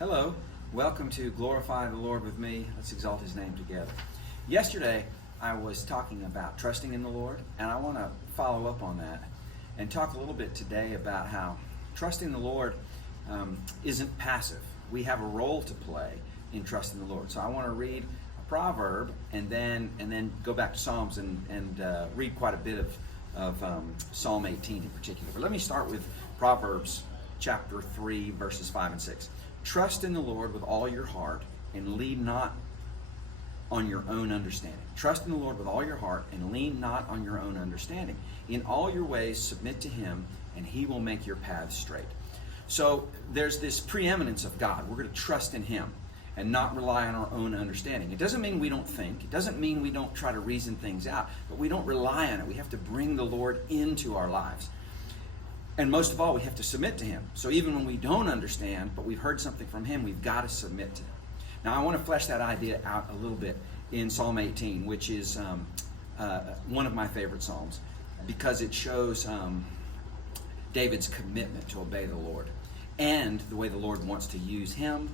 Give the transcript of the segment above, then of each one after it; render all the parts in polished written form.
Hello, welcome to Glorify the Lord with me. Let's exalt His name together. Yesterday, I was talking about trusting in the Lord, and I want to follow up on that and talk a little bit today about how trusting the Lord isn't passive. We have a role to play in trusting the Lord. So I want to read a proverb and then go back to Psalms and read quite a bit of Psalm 18 in particular. But let me start with Proverbs chapter 3, verses 5 and 6. Trust in the Lord with all your heart and lean not on your own understanding. Trust in the Lord with all your heart and lean not on your own understanding. In all your ways submit to Him, and He will make your paths straight. So there's this preeminence of God. We're going to trust in Him and not rely on our own understanding. It doesn't mean we don't think. It doesn't mean we don't try to reason things out, but we don't rely on it. We have to bring the Lord into our lives. And most of all, we have to submit to Him. So even when we don't understand, but we've heard something from Him, we've got to submit to Him. Now, I want to flesh that idea out a little bit in Psalm 18, which is one of my favorite Psalms, because it shows David's commitment to obey the Lord and the way the Lord wants to use him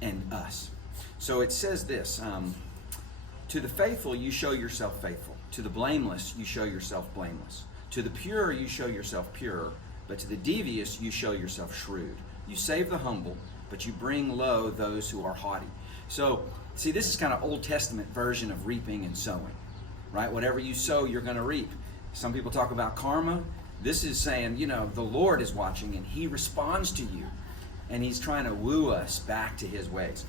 and us. So it says this, to the faithful you show yourself faithful. To the blameless you show yourself blameless. To the pure you show yourself pure, but to the devious you show yourself shrewd. You save the humble, but you bring low those who are haughty. So, see, this is kind of Old Testament version of reaping and sowing, right? Whatever you sow, you're going to reap. Some people talk about karma. This is saying, the Lord is watching and He responds to you, and He's trying to woo us back to His ways.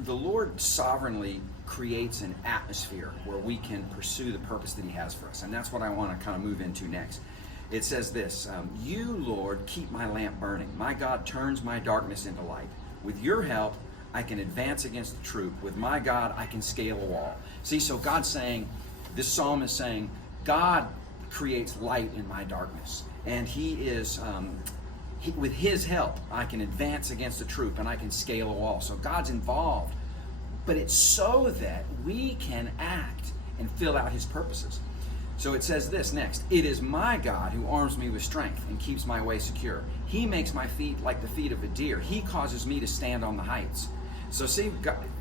The Lord sovereignly creates an atmosphere where we can pursue the purpose that He has for us. And that's what I want to kind of move into next. It says this, you, Lord, keep my lamp burning. My God turns my darkness into light. With your help, I can advance against the troop. With my God, I can scale a wall. See, so God's saying, this psalm is saying, God creates light in my darkness. And He is, with His help, I can advance against the troop and I can scale a wall. So God's involved. But it's so that we can act and fill out His purposes. So it says this next. It is my God who arms me with strength and keeps my way secure. He makes my feet like the feet of a deer. He causes me to stand on the heights. So see,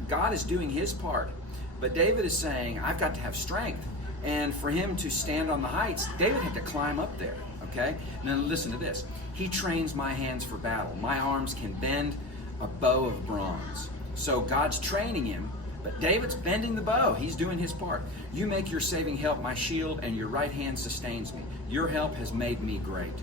God is doing His part. But David is saying, I've got to have strength. And for him to stand on the heights, David had to climb up there. Okay? Now listen to this. He trains my hands for battle. My arms can bend a bow of bronze. So God's training him, but David's bending the bow. He's doing his part. You make your saving help my shield, and your right hand sustains me. Your help has made me great.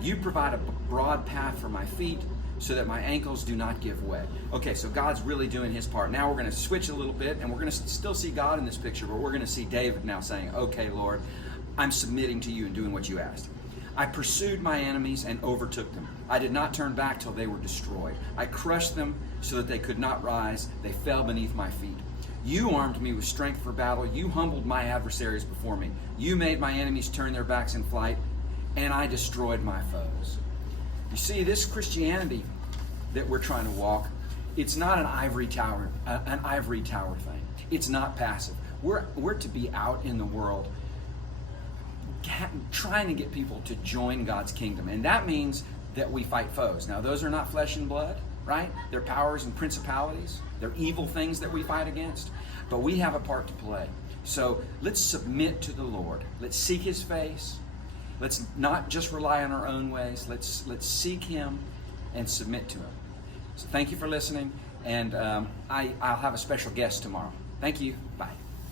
You provide a broad path for my feet so that my ankles do not give way. Okay, so God's really doing His part. Now we're going to switch a little bit, and we're going to still see God in this picture, but we're going to see David now saying, okay, Lord, I'm submitting to you and doing what you asked. I pursued my enemies and overtook them. I did not turn back till they were destroyed. I crushed them so that they could not rise. They fell beneath my feet. You armed me with strength for battle. You humbled my adversaries before me. You made my enemies turn their backs in flight, and I destroyed my foes. You see, this Christianity that we're trying to walk, it's not an ivory tower thing. It's not passive. We're to be out in the world trying to get people to join God's kingdom. And that means that we fight foes. Now, those are not flesh and blood, right? They're powers and principalities. They're evil things that we fight against. But we have a part to play. So let's submit to the Lord. Let's seek His face. Let's not just rely on our own ways. Let's seek Him and submit to Him. So thank you for listening. And I'll have a special guest tomorrow. Thank you. Bye.